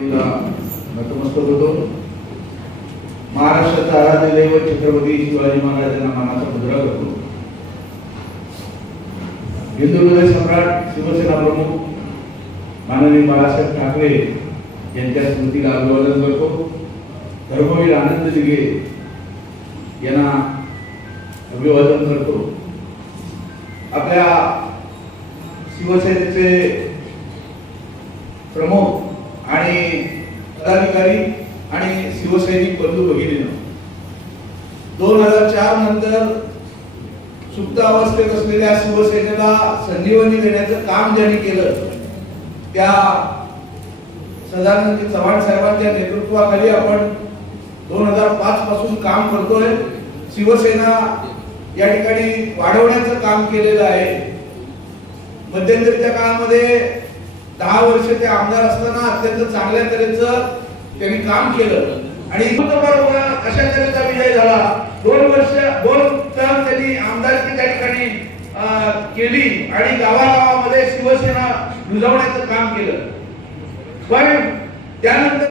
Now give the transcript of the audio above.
नतमस्तक होतो महाराष्ट्राचा आराध्य दैवत छत्रपती शिवाजी महाराजांना मानाचा मुद्रा करतो. हिंदू हृदय सम्राट शिवसेना प्रमुख माननीय बाळासाहेब ठाकरे यांच्या स्मृतीला अभिवादन करतो. धर्मवीर आनंद दिघे यांना अभिवादन करतो. आपल्या शिवसेनेचे प्रमुख आणि पदाधिकारी आणि शिवसैनिक बंधू भगिनीनं दोन हजार चार नंतर सुप्त अवस्थेत असलेल्या शिवसेनेला संजीवनी देण्याचं काम ज्यांनी केलं त्या सदानंद चव्हाण साहेबांच्या नेतृत्वाखाली आपण दोन हजार पाच पासून काम करतोय. शिवसेना या ठिकाणी वाढवण्याचं काम केलेलं आहे. मध्यंतरीच्या काळामध्ये दहा वर्ष ते आमदार असताना अत्यंत चांगल्या तऱ्हेचं त्यांनी काम केलं. आणि अशा तऱ्हेचा विजय झाला. दोन वर्ष दोन टर्म त्यांनी आमदारकी त्या ठिकाणी अं, केली आणि गावागावामध्ये शिवसेना रुजवण्याचं काम केलं. पण त्यानंतर